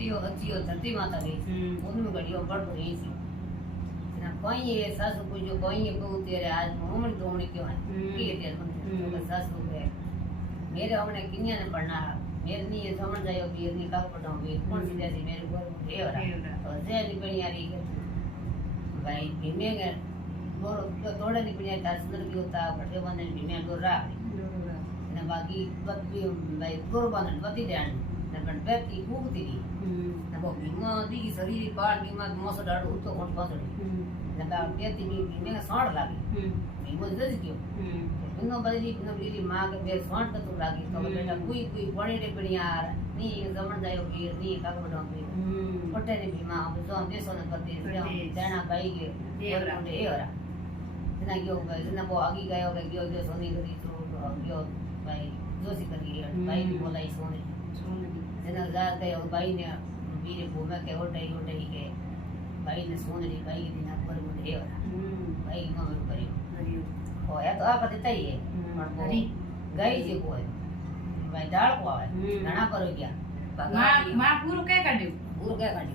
सतियो अचियो धरती माता गई उनमें घड़ियों बढ़ रही थी ना कोई ये सासू को जो कोई ये बहु तेरे आज मोमन दोमड़ी क्यों है कि तेरे मन तो सासू है मेरे हमने किन्या ने पढ़ना मेरे नहीं ये समझ जायो कि ये निकाल पढ़ाऊंगी कौन सी जैसी मेरे को है और तो जे निकली आ रही है भाई भीमे के बोलो थोड़ा निकली आ सुंदर की होता बड़े बंदे भीमे दो रा ने बाकी बत भी भाई गोर बंदन बती देन ने पण बेटी कूती ने वो भीमा दी शरीर पार भीमा मोस डाड़ो तो कोण पासड़ी ने बा बेटी भीमे ने सोड़ लागी भीमो जज क्यों इनो बदली न बीरी मां के बे सोड़ तो लागी तो बेटा कोई पड़ी रे पड़ी यार नी समझ जायो कि नी का बडो भी पटे ने भीमा अब जो देसो ने करती देना भाई के देवरा ए ओरा ना गयो भाई ना वो आगे गयो गयो जो सोनी करी तो गयो भाई जोशी करी भाई ने बोलाई सोने जना जार गयो भाई ने बीरे घूमे के ओटे के भाई ने सोने भाई के दिन पर मुझे ओरा भाई मगर करियो होया तो आप देता ही है पण वो गई जे को भाई डाल को आवे घणा करो क्या मां पूरो क्या काढ्यो पूरो क्या काढ्यो